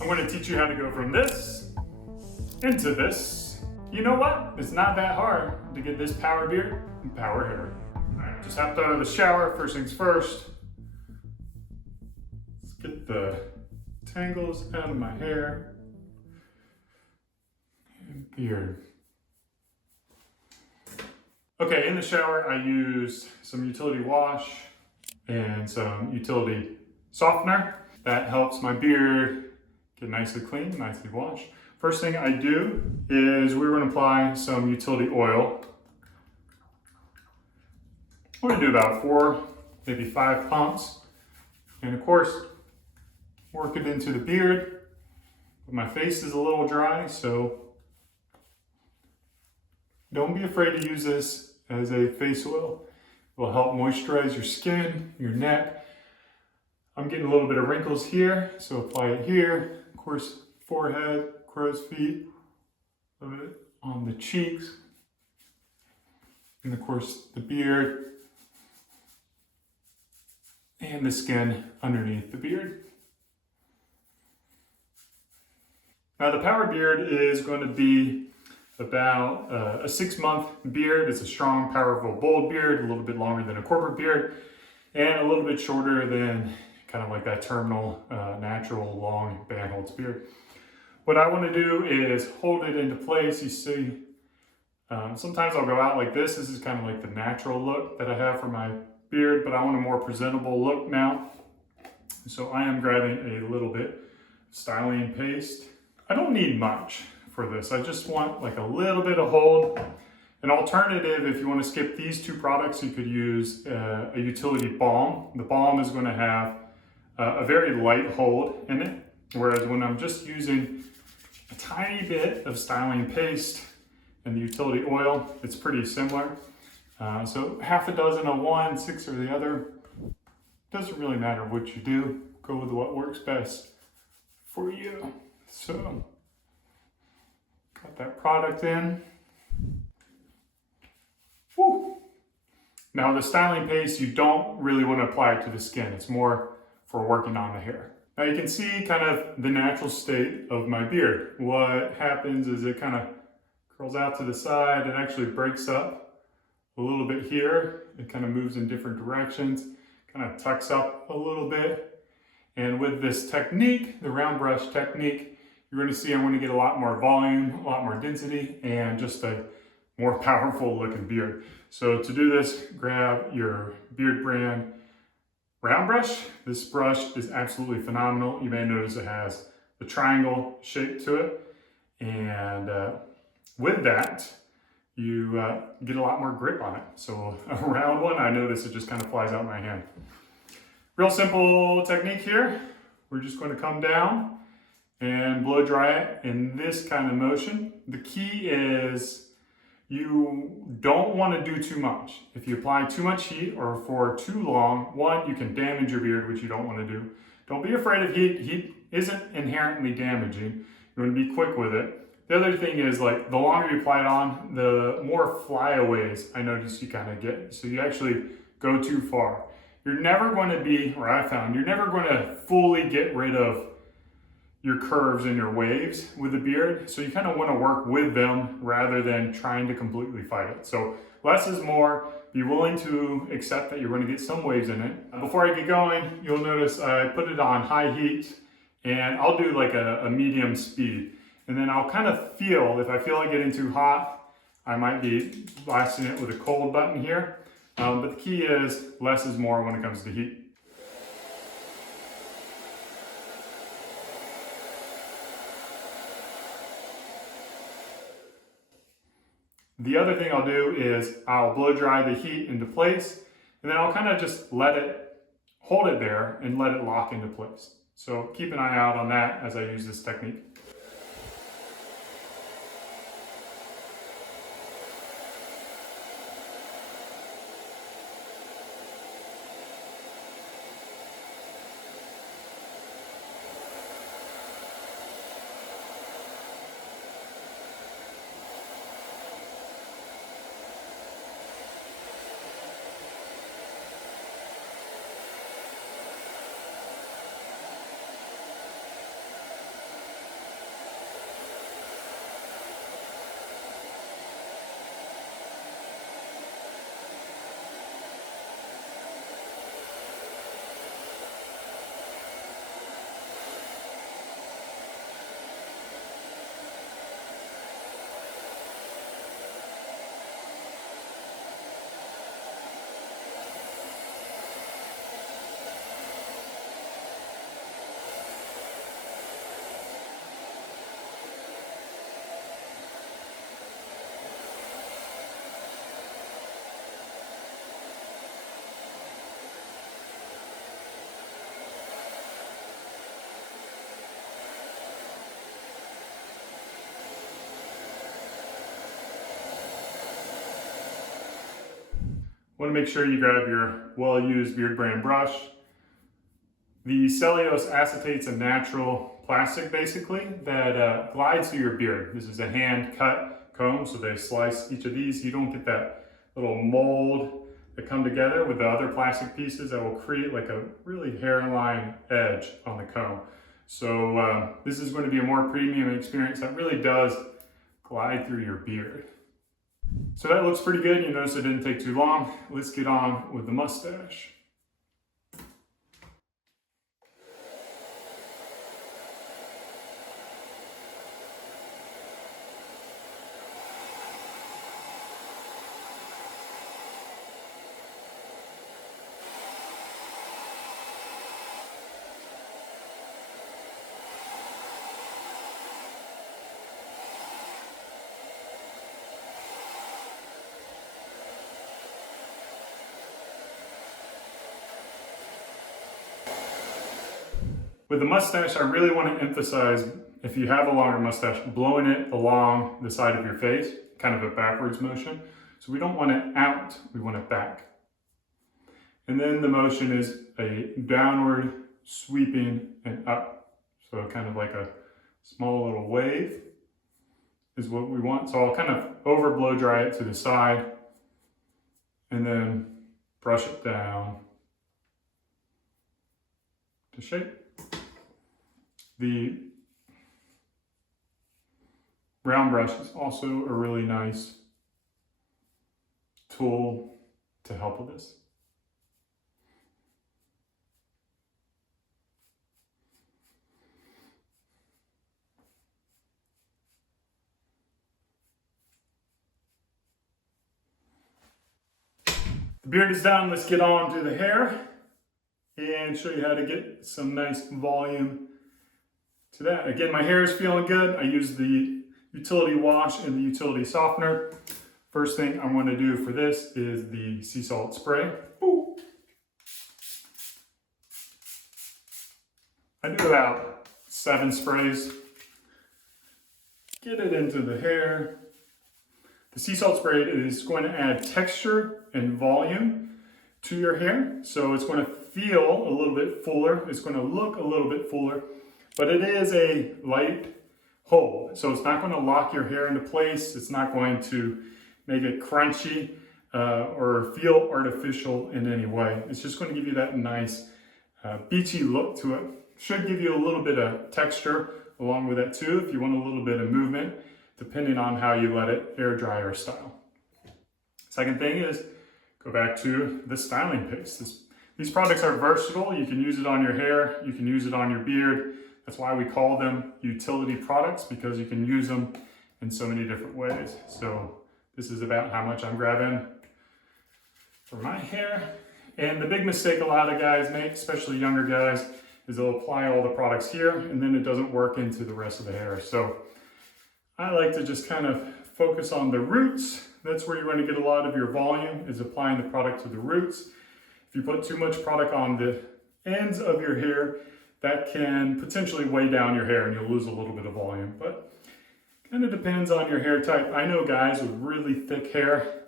I'm going to teach you how to go from this into this. You know what? It's not that hard to get this power beard and power hair. Alright, just hopped out of the shower. First things first. Let's get the tangles out of my hair and beard. Okay, in the shower I used some utility wash and some utility softener. That helps my beard get nicely clean, nicely washed. First thing I do is we're going to apply some utility oil. I'm going to do about 4, maybe 5 pumps. And of course, work it into the beard. But my face is a little dry, so don't be afraid to use this as a face oil. It will help moisturize your skin, your neck. I'm getting a little bit of wrinkles here, so apply it here. Of course, forehead, crow's feet, a little bit on the cheeks, and of course the beard and the skin underneath the beard. Now the power beard is going to be about a 6-month beard. It's a strong, powerful, bold beard, a little bit longer than a corporate beard, and a little bit shorter than kind of like that terminal, natural, long Bandholz beard. What I want to do is hold it into place. You see, sometimes I'll go out like this. This is kind of like the natural look that I have for my beard, but I want a more presentable look now. So I am grabbing a little bit of styling paste. I don't need much for this. I just want like a little bit of hold. An alternative, if you want to skip these 2 products, you could use a utility balm. The balm is going to have a very light hold in it, whereas when I'm just using a tiny bit of styling paste and the utility oil, it's pretty similar. So half a dozen of one, 6 of the other. Doesn't really matter what you do. Go with what works best for you. So, got that product in. Woo. Now the styling paste, you don't really want to apply it to the skin. It's more for working on the hair. Now you can see kind of the natural state of my beard. What happens is it kind of curls out to the side and actually breaks up a little bit here. It kind of moves in different directions, kind of tucks up a little bit. And with this technique, the round brush technique, you're going to see I'm going to get a lot more volume, a lot more density, and just a more powerful looking beard. So to do this, grab your Beardbrand round brush. This brush is absolutely phenomenal. You may notice it has the triangle shape to it. And with that, you get a lot more grip on it. So a round one, I notice it just kind of flies out my hand. Real simple technique here. We're just going to come down and blow dry it in this kind of motion. The key is you don't want to do too much. If you apply too much heat or for too long, one, you can damage your beard, which you don't want to do. Don't be afraid of heat. Heat isn't inherently damaging. You want to be quick with it. The other thing is, like, the longer you apply it on, the more flyaways I notice you kind of get. So you actually go too far. You're never going to be, or I found, you're never going to fully get rid of your curves and your waves with the beard. So you kind of want to work with them rather than trying to completely fight it. So less is more. Be willing to accept that you're going to get some waves in it. Before I get going, you'll notice I put it on high heat, and I'll do like a medium speed. And then I'll kind of feel, if I feel it getting too hot, I might be blasting it with a cold button here. But the key is less is more when it comes to heat. The other thing I'll do is I'll blow dry the heat into place, and then I'll kind of just hold it there and let it lock into place. So keep an eye out on that as I use this technique. Want to make sure you grab your well-used Beardbrand brush. The cellulose acetate's a natural plastic basically that glides through your beard. This is a hand-cut comb, so they slice each of these. You don't get that little mold that come together with the other plastic pieces that will create like a really hairline edge on the comb. So this is going to be a more premium experience that really does glide through your beard. So that looks pretty good. You notice it didn't take too long. Let's get on with the mustache. With the mustache, I really want to emphasize, if you have a longer mustache, blowing it along the side of your face, kind of a backwards motion. So we don't want it out, we want it back. And then the motion is a downward, sweeping, and up. So kind of like a small little wave is what we want. So I'll kind of over blow dry it to the side and then brush it down to shape. The round brush is also a really nice tool to help with this. The beard is done. Let's get on to the hair and show you how to get some nice volume to that. Again, my hair is feeling good. I use the utility wash and the utility softener. First thing I want to do for this is the sea salt spray. Ooh. I do about 7 sprays. Get it into the hair. The sea salt spray is going to add texture and volume to your hair. So it's going to feel a little bit fuller. It's going to look a little bit fuller, but it is a light hold. So it's not going to lock your hair into place. It's not going to make it crunchy or feel artificial in any way. It's just going to give you that nice beachy look to it. Should give you a little bit of texture along with that too, if you want a little bit of movement, depending on how you let it air dry or style. Second thing is go back to the styling paste. These products are versatile. You can use it on your hair, you can use it on your beard. That's why we call them utility products, because you can use them in so many different ways. So this is about how much I'm grabbing for my hair. And the big mistake a lot of guys make, especially younger guys, is they'll apply all the products here and then it doesn't work into the rest of the hair. So I like to just kind of focus on the roots. That's where you're going to get a lot of your volume, is applying the product to the roots. If you put too much product on the ends of your hair, that can potentially weigh down your hair and you'll lose a little bit of volume. But kind of depends on your hair type. I know guys with really thick hair,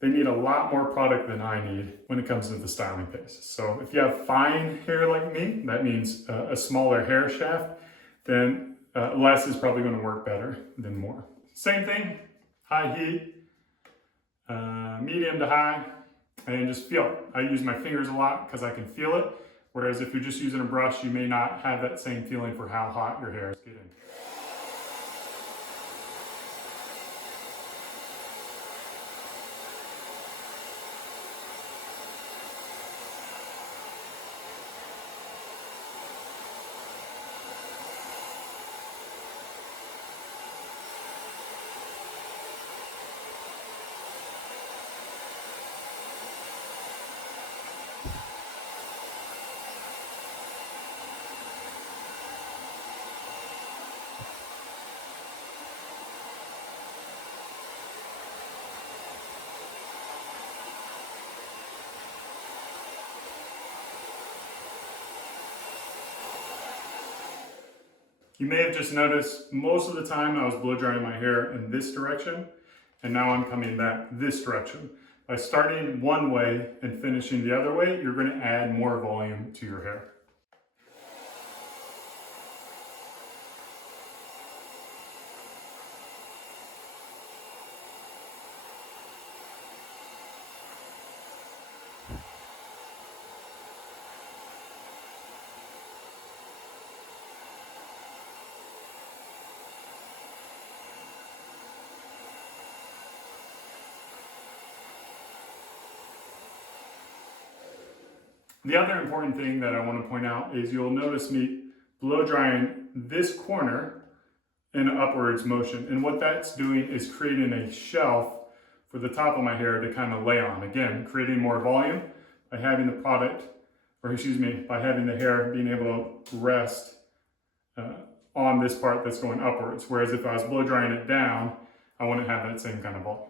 they need a lot more product than I need when it comes to the styling paste. So if you have fine hair like me, that means a smaller hair shaft, then less is probably going to work better than more. Same thing, high heat, medium to high, and just feel it. I use my fingers a lot because I can feel it. Whereas if you're just using a brush, you may not have that same feeling for how hot your hair is getting. You may have just noticed most of the time I was blow drying my hair in this direction, and now I'm coming back this direction. by starting one way and finishing the other way, you're going to add more volume to your hair. The other important thing that I want to point out is you'll notice me blow drying this corner in an upwards motion. And what that's doing is creating a shelf for the top of my hair to kind of lay on. Again, creating more volume by having the product, or excuse me, by having the hair being able to rest on this part that's going upwards. Whereas if I was blow drying it down, I wouldn't have that same kind of volume.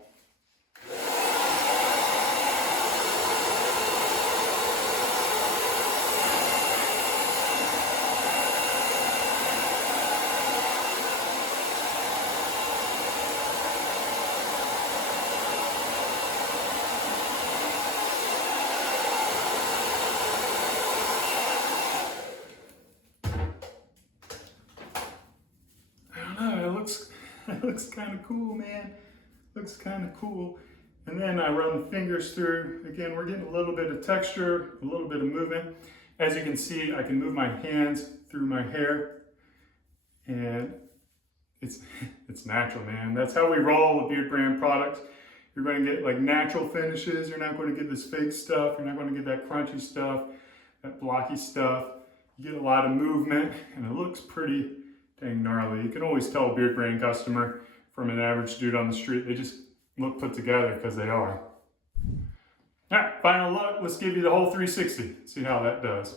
It looks kind of cool, man. Looks kind of cool. And then I run the fingers through. Again, we're getting a little bit of texture, a little bit of movement. As you can see, I can move my hands through my hair, and it's natural, man. That's how we roll with Beardbrand products. You're going to get like natural finishes. You're not going to get this fake stuff. You're not going to get that crunchy stuff, that blocky stuff. You get a lot of movement, and it looks pretty dang gnarly. You can always tell a Beardbrand customer from an average dude on the street. They just look put together because they are. All right, final look. Let's give you the whole 360. See how that does.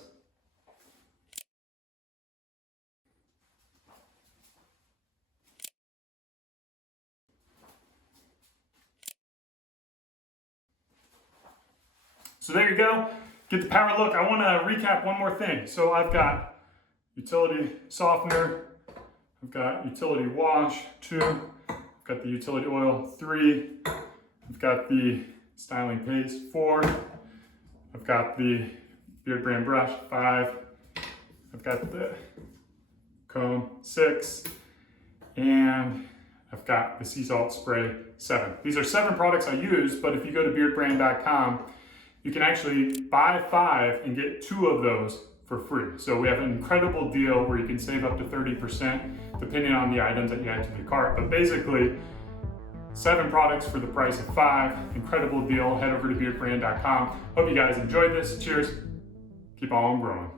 So there you go. Get the power look. I want to recap one more thing. So I've got utility softener, I've got utility wash 2, I've got the utility oil 3, I've got the styling paste 4, I've got the Beardbrand brush 5, I've got the comb 6, and I've got the sea salt spray 7. These are 7 products I use, but if you go to beardbrand.com, you can actually buy 5 and get 2 of those for free. So we have an incredible deal where you can save up to 30% depending on the items that you add to the cart. But basically, 7 products for the price of 5. Incredible deal. Head over to beardbrand.com. Hope you guys enjoyed this. Cheers. Keep on growing.